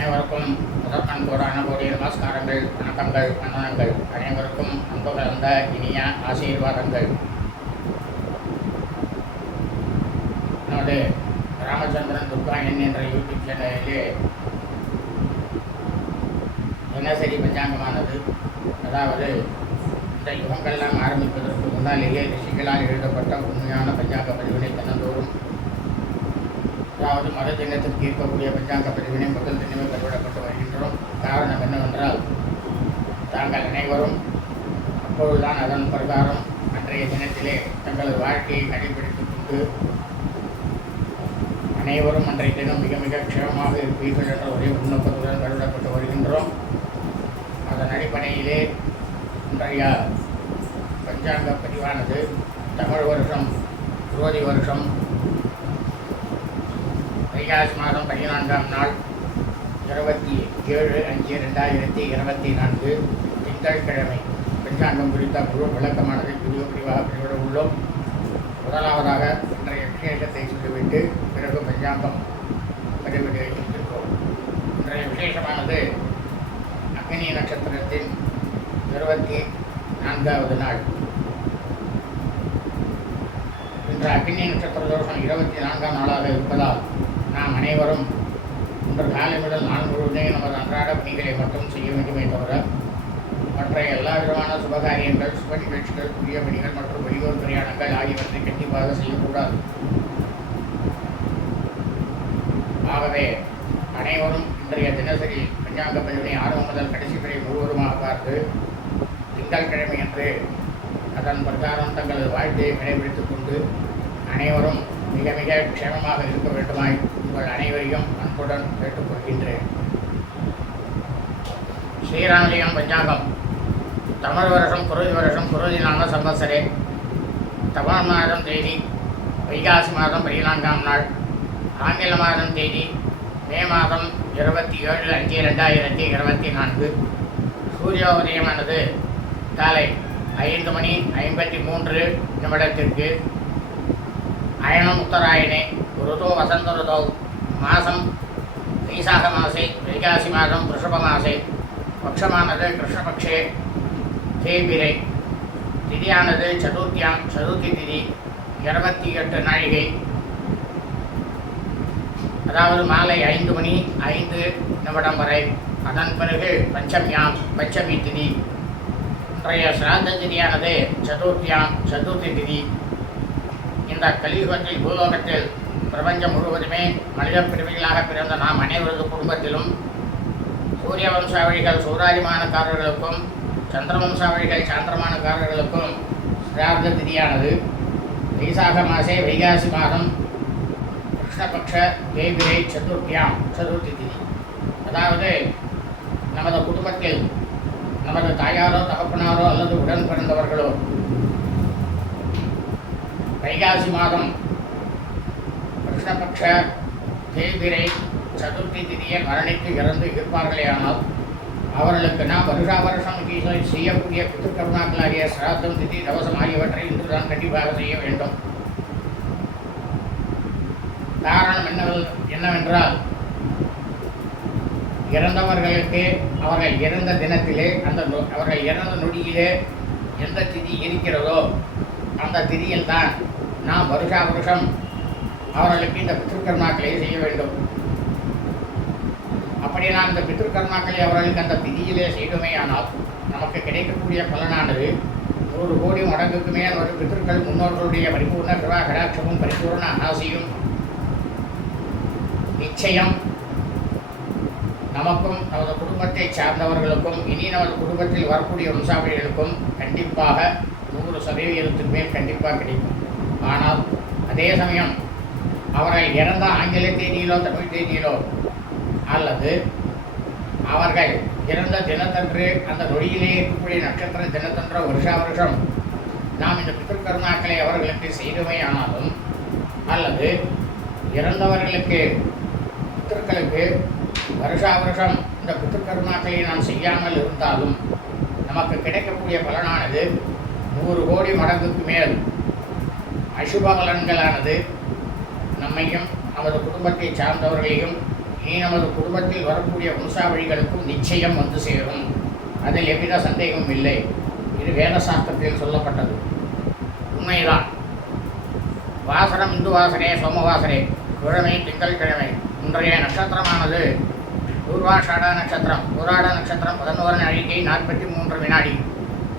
அனைவருக்கும் முதற்கண் கோடான கோடி நமஸ்காரங்கள் வணக்கங்கள் வந்தனங்கள் அனைவருக்கும் அன்பு கலந்த இனிய ஆசீர்வாதங்கள். என்னோட ராமச்சந்திரன் துர்காயன் என்ற யூடியூப் சேனலிலே தினசரி பஞ்சாங்கமானது அதாவது இந்த யுகங்கள்லாம் ஆரம்பிப்பதற்கு முன்னாலேயே ரிஷிகளால் எழுதப்பட்ட உண்மையான பஞ்சாங்க பதிவினை தினந்தோறும் அதாவது மத தினத்திற்கு இருக்கக்கூடிய பஞ்சாங்க பதிவினை முதல் தினமே பதிவிடப்பட்டு வருகின்றோம். காரணம் என்னவென்றால் தாங்கள் அனைவரும் அப்பொழுதுதான் அதன் பிரகாரம் அன்றைய தினத்திலே தங்களது வாழ்க்கையை கடைபிடித்துக் கொண்டு அனைவரும் அன்றைய தினம் மிக மிக க்ஷேமமாக இருப்பீர்கள் என்ற ஒரே முன்னோக்கத்துடன் கருவிடப்பட்டு வருகின்றோம். அதன் அடிப்படையிலே இன்றைய பஞ்சாங்க பதிவானது தமிழ் வருஷம் குரோதி வருஷம் வைகாசி மாதம் பதினான்காம் நாள் இருபத்தி ஏழு அஞ்சு ரெண்டாயிரத்தி இருபத்தி நான்கு திங்கட்கிழமை. பஞ்சாங்கம் குறித்த முழு விளக்கமானது வீடியோ பிரிவாக பிரிவிட உள்ளோம். முதலாவதாக இன்றைய விசேஷத்தை சொல்லிவிட்டு பிறகு பஞ்சாங்கம் பதிவிட இருக்கின்றோம். இன்றைய விசேஷமானது அக்னி நட்சத்திரத்தின் இருபத்தி நான்காவது நாள். இன்று அக்னி நட்சத்திர தோஷம் இருபத்தி நான்காம் நாளாக இருப்பதால் நாம் அனைவரும் இன்று காலை முதல் நாள் நமது அன்றாட பணிகளை மட்டும் செய்ய வேண்டுமே தவிர மற்ற எல்லா விதமான சுபகாரியங்கள் சுப நிகழ்ச்சிகள் புதிய பணிகள் மற்றும் வெளியூர் பிரயாணங்கள் ஆகியவற்றை கண்டிப்பாக செய்யக்கூடாது. ஆகவே அனைவரும் இன்றைய தினசரி பஞ்சாங்க பதிவினை ஆரம்பம் முதல் கடைசி வரை முழுவதுமாக பார்த்து திங்கட்கிழமை அன்று அதன் பிரகாரம் தங்களது வாழ்க்கையை கடைபிடித்துக் கொண்டு அனைவரும் மிக மிக க்ஷேமமாக இருக்க வேண்டுமாய் உங்கள் அனைவரையும் அன்புடன் கேட்டுக்கொள்கின்றேன். ஸ்ரீராமலிங்கம் பஞ்சாங்கம். தமிழ் வருஷம் குருதி வருஷம் குருதி நாம சம்பத்சரே. தமிழ் மாதம் தேதி வைகாசி மாதம் பதினான்காம் நாள். ஆங்கில மாதம் தேதி மே மாதம் இருபத்தி ஏழு அஞ்சு ரெண்டாயிரத்தி இருபத்தி நான்கு. சூரிய உதயமானது காலை ஐந்து மணி ஐம்பத்தி மூன்று நிமிடத்திற்கு. அயனம் உத்தராயணே ருதோ வசந்த ருதோ மாதம் வைசாக மாசே வைகாசி மாதம் ரிஷப மாசே பக்ஷமானது கிருஷ்ணபக்ஷே தேபிரை திதியானது சதுர்த்தியாம் சதுர்த்தி திதி இருபத்தி எட்டு நாழிகை. அதாவது மாலை ஐந்து மணி ஐந்து நிமிடம் வரை. அதன் பிறகு பஞ்சமியாம் பஞ்சமி திதி. இன்றைய சிராந்த திதியானது சதுர்த்தியாம் சதுர்த்தி திதி. இந்த கலியுகத்தில் பூலோகத்தில் பிரபஞ்சம் முழுவதுமே மனித பிரிவுகளாக பிறந்த நாம் அனைவரது குடும்பத்திலும் சூரிய வம்சாவழிகள் சூராதிமானக்காரர்களுக்கும் சந்திர வம்சாவழிகள் சாந்திரமானக்காரர்களுக்கும் சிரார்த்த திதியானது. வைசாக மாசே வைகாசி மாதம் கிருஷ்ணபக்ஷ தேவிரை சதுர்த்தியாம் சதுர்த்தி திதி. அதாவது நமது குடும்பத்தில் நமது தாயாரோ தகப்பனாரோ அல்லது உடன் பிறந்தவர்களோ வைகாசி மாதம் கிருஷ்ணபக்ஷ தேதிரை சதுர்த்தி திதியை மரணித்து இறந்து இருப்பார்களேயானால் அவர்களுக்கு நான் வருஷா வருஷம் ஈஸ்வரி செய்யக்கூடிய பித்துக்கருணாக்களாகிய சிராத்தம் திதி தவசம் ஆகியவற்றை இன்றுதான் கண்டிப்பாக செய்ய வேண்டும். காரணம் என்னவெல் என்னவென்றால் இறந்தவர்களுக்கு அவர்கள் இறந்த தினத்திலே அந்த அவர்கள் இறந்த நொடியிலே எந்த திதி இருக்கிறதோ அந்த திதியில்தான் நாம் வருஷா வருஷம் அவர்களுக்கு இந்த பித்ருக்கர்மாக்களை செய்ய வேண்டும். அப்படி நான் இந்த பித்ருக்கர்மாக்களை அவர்களுக்கு அந்த விதியிலே செய்தோமேயானால் நமக்கு கிடைக்கக்கூடிய பலனானது நூறு கோடி மடங்குக்கு மேல் ஒரு பித்ருக்கள் முன்னோர்களுடைய பரிபூர்ண கிருபா கடாட்சமும் பரிபூர்ண ஆசையும் நிச்சயம் நமக்கும் நமது குடும்பத்தை சார்ந்தவர்களுக்கும் இனி நமது குடும்பத்தில் வரக்கூடிய வம்சாவளிகளுக்கும் கண்டிப்பாக நூறு சதவீதத்துக்கு மேல் கண்டிப்பாக கிடைக்கும். ஆனால் அதே சமயம் அவர்கள் இறந்த ஆங்கில தேதியிலோ தமிழ் தேதியிலோ அல்லது அவர்கள் இறந்த தினத்தன்று அந்த நொடியிலே இருக்கக்கூடிய நட்சத்திர தினத்தன்றோ வருஷா வருஷம் நாம் இந்த பித்திருக்கருணாக்களை அவர்களுக்கு செய்துமே ஆனாலும் அல்லது இறந்தவர்களுக்கு பித்திருக்களுக்கு வருஷா வருஷம் இந்த பித்திருக்கருணாக்களை நாம் செய்யாமல் இருந்தாலும் நமக்கு கிடைக்கக்கூடிய பலனானது நூறு கோடி மடங்குக்கு மேல் அசுபகலன்களானது நம்மையும் நமது குடும்பத்தை சார்ந்தவர்களையும் இனி நமது குடும்பத்தில் வரக்கூடிய வம்சாவழிகளுக்கும் நிச்சயம் வந்து சேரும். அதில் எவ்வித சந்தேகமும் இல்லை. இது வேத சாஸ்திரத்தில் சொல்லப்பட்டது. உண்மைதான். வாசனம் இந்து வாசனே சோமவாசனே கிழமை திங்கட்கிழமை இன்றைய நட்சத்திரமானது பூர்வாஷாட நட்சத்திரம் பூராட நட்சத்திரம் பதினோரு நாழிகை நாற்பத்தி மூன்று வினாடி.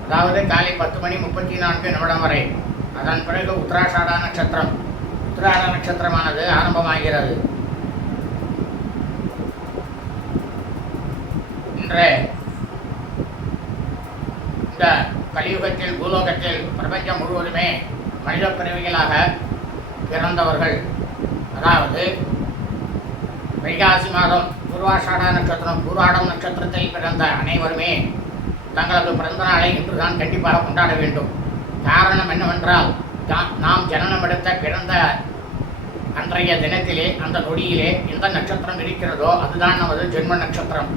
அதாவது காலை பத்து மணி முப்பத்தி நான்கு நிமிடம் வரை. அதன் பிறகு உத்தராஷாடா நட்சத்திரம் உத்திராட நட்சத்திரமானது ஆரம்பமாகிறது. இன்று இந்த கலியுகத்தில் பூலோகத்தில் பிரபஞ்சம் முழுவதுமே மனித பிறவிகளாக பிறந்தவர்கள். அதாவது வைகாசி மாதம் பூர்வாஷாடா நட்சத்திரம் பூராடம் நட்சத்திரத்தில் பிறந்த அனைவருமே தங்களது பிறந்த நாளை இன்றுதான் கண்டிப்பாக கொண்டாட வேண்டும். காரணம் என்னவென்றால் தா- நாம் ஜனனம் எடுத்த பிறந்த அன்றைய தினத்திலே அந்த நொடியிலே எந்த நட்சத்திரம் இருக்கிறதோ அதுதான் நமது ஜென்ம நட்சத்திரம்.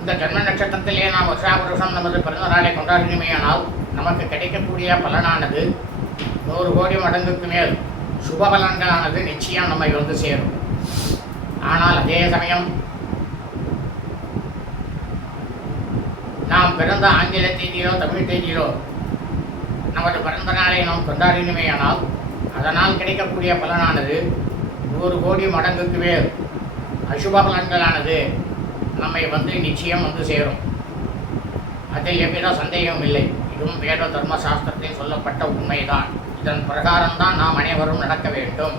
இந்த ஜென்ம நட்சத்திரத்திலே நாம் வருஷாபுருஷம் நமது பிறந்த நாளை கொண்டாடினமையானால் நமக்கு கிடைக்கக்கூடிய பலனானது நூறு கோடி மடங்குக்கு மேல் சுப பலன்களானது நிச்சயம் நம்மை வந்து சேரும். ஆனால் அதே சமயம் நாம் பிறந்த ஆங்கில தேதியிலோ தமிழ் தேதியிலோ நமது பிறந்த நாளை நாம் கொண்டாடினமேயானால் அதனால் கிடைக்கக்கூடிய பலனானது நூறு கோடி மடங்குக்கு மேல். அசுப பலன்களானது நம்மை வந்து நிச்சயம் வந்து சேரும். அதில் எவ்வித சந்தேகமும் இல்லை. இதுவும் வேத தர்ம சாஸ்திரத்தில் சொல்லப்பட்ட உண்மைதான். இதன் பிரகாரம்தான் நாம் அனைவரும் நடக்க வேண்டும்.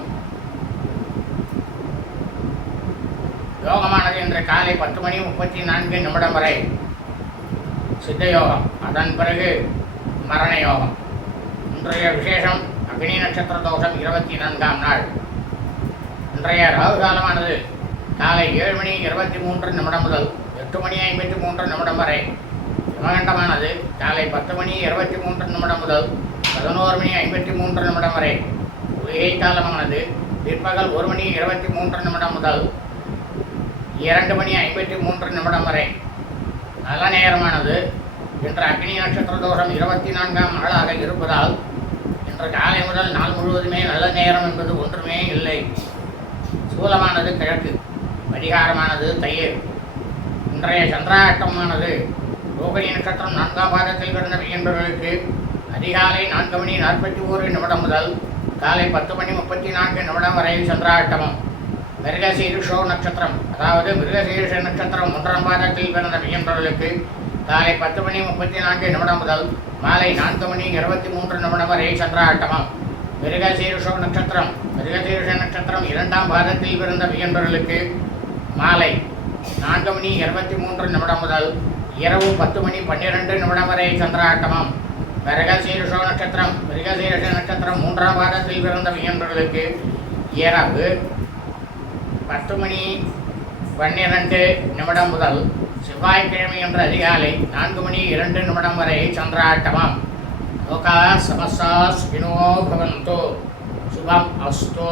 யோகமானது இன்று காலை பத்து மணி முப்பத்தி நான்கு நிமிடம் வரை சித்த யோகம். அதன் பிறகு மரண யோகம். இன்றைய விசேஷம் அக்னி நட்சத்திர தோஷம் இருபத்தி நான்காம் நாள். இன்றைய ராகு காலமானது காலை ஏழு மணி இருபத்தி மூன்று நிமிடம் முதல் எட்டு மணி ஐம்பத்தி மூன்று நிமிடம் வரை. யமகண்டமானது காலை பத்து மணி இருபத்தி மூன்று நிமிடம் முதல் பதினோரு மணி ஐம்பத்தி மூன்று நிமிடம் வரை. உயிரை காலமானது பிற்பகல் ஒரு மணி இருபத்தி மூன்று நிமிடம் முதல் இரண்டு மணி ஐம்பத்தி மூன்று நிமிடம் வரை. நல்ல நேரமானது இன்று அக்னி நட்சத்திர தோஷம் இருபத்தி நான்காம் நாளாக இருப்பதால் காலை முதல் நாள் முழுவதுமே நல்ல நேரம் என்பது ஒன்றுமே இல்லை. சூலமானது கிழக்கு பரிகாரமானது தயிர் இன்றைய சந்திராட்டமானது. ரோகிணி நட்சத்திரம் நான்காம் பாதத்தில் பிறந்த என்பவர்களுக்கு அதிகாலை நான்கு மணி நாற்பத்தி ஓரு நிமிடம் முதல் காலை பத்து மணி முப்பத்தி நான்கு நிமிடம் வரை சந்திராட்டமம். மிருகசீரிஷோ நட்சத்திரம் அதாவது மிருகசீரிஷ நட்சத்திரம் ஒன்றாம் பாதத்தில் பிறந்த என்பவர்களுக்கு காலை பத்து மணி முப்பத்தி நான்கு நிமிடம் முதல் மாலை நான்கு மணி இருபத்தி மூன்று நிமிடம் வரை சந்திராட்டமம். மிருகசீருஷ நட்சத்திரம். மிருகசீருஷ நட்சத்திரம் இரண்டாம் பாதத்தில் பிறந்த வியன்பர்களுக்கு மாலை நான்கு மணி இருபத்தி மூன்று நிமிடம் முதல் இரவு பத்து மணி பன்னிரெண்டு நிமிடம் வரை சந்திராட்டமம். மிருகசீரிஷோ நட்சத்திரம். மிருகசீருஷ நட்சத்திரம் மூன்றாம் பாதத்தில் பிறந்த வியன்பர்களுக்கு இரவு பத்து மணி பன்னிரெண்டு நிமிடம் முதல் செவ்வாய்க்கிழமை என்ற அதிகாலை நான்கு மணி இரண்டு நிமிடம் வரை சந்திராட்டமம். லோகா சமஸ்தா சுகினோ பவந்தோ. சுபம் அஸ்தோ.